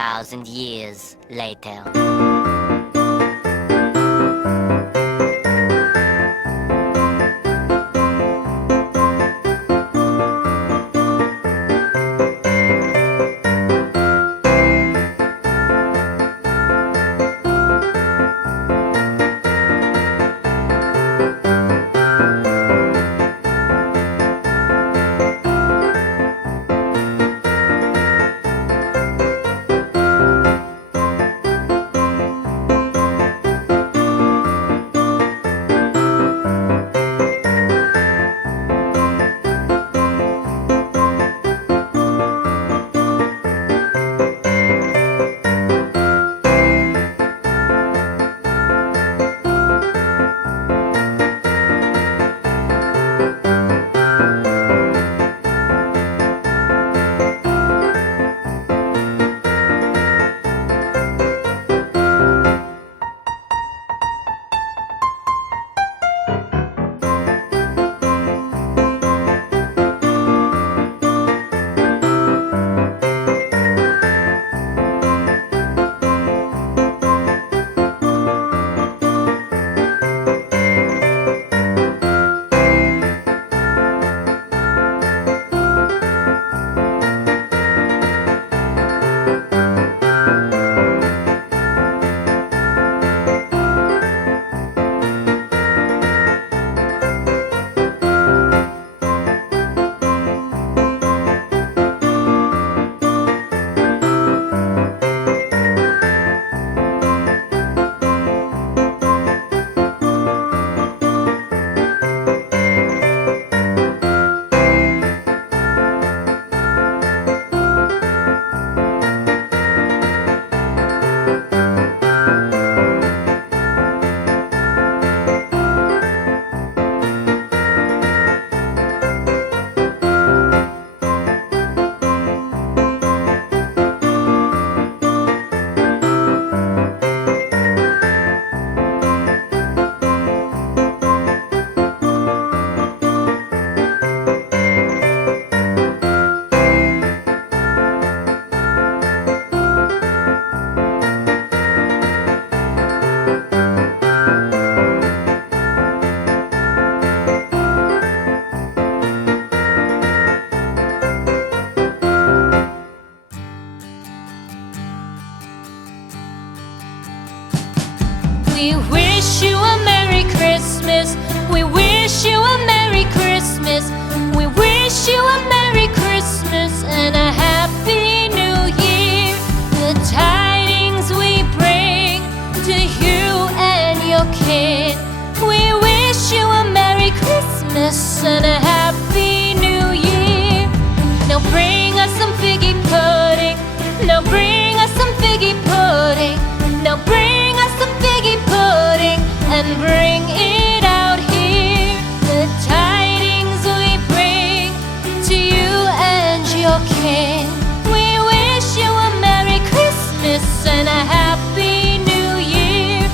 1,000 years later. We wish you a Merry Christmas. We wish you a Merry Christmas. We wish you a Merry Christmas and a Happy New Year. The tidings we bring to you and your kin. We wish you a Merry Christmas and a Happy New Year. Now bring us some figgy pudding. Now bring us some figgy pudding. Now bring us some figgy pudding and bring it out here. The tidings we bring to you and your kin. We wish you a Merry Christmas and a Happy New Year.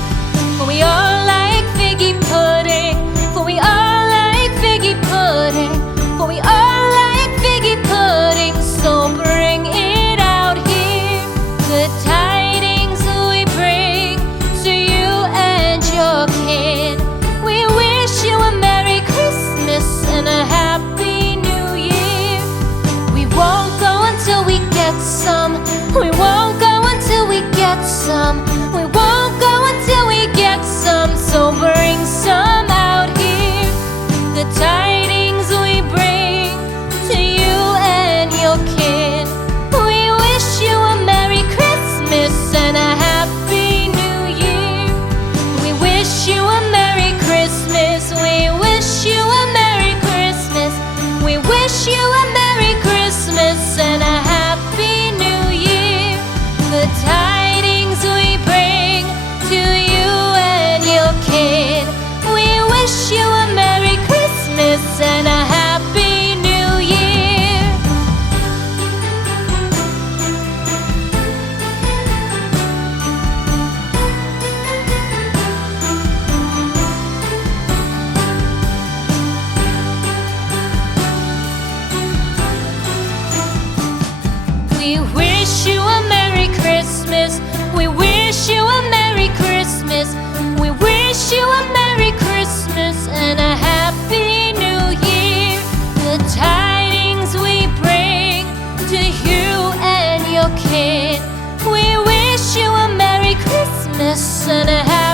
For we all like figgy pudding. For we all like figgy pudding. For we all like figgy pudding. So bring it out here. The tidings we bring to you and your kin. We wish you a Merry Christmas and a Happy New Year. We won't go until we get some. We won't go until we get some. We won't go until we get some. So bring some out here. The tidings we bring to you and your kin. We wish you a Merry Christmas and a Happy New Year. We wish you a Merry Christmas. We wish you a Merry Christmas. We wish you a Merry Christmas and a Happy New Year. The tidings we bring to you and your kin. We wish you a Merry Christmas and a Happy New Year. We wish you a Merry Christmas. and a happy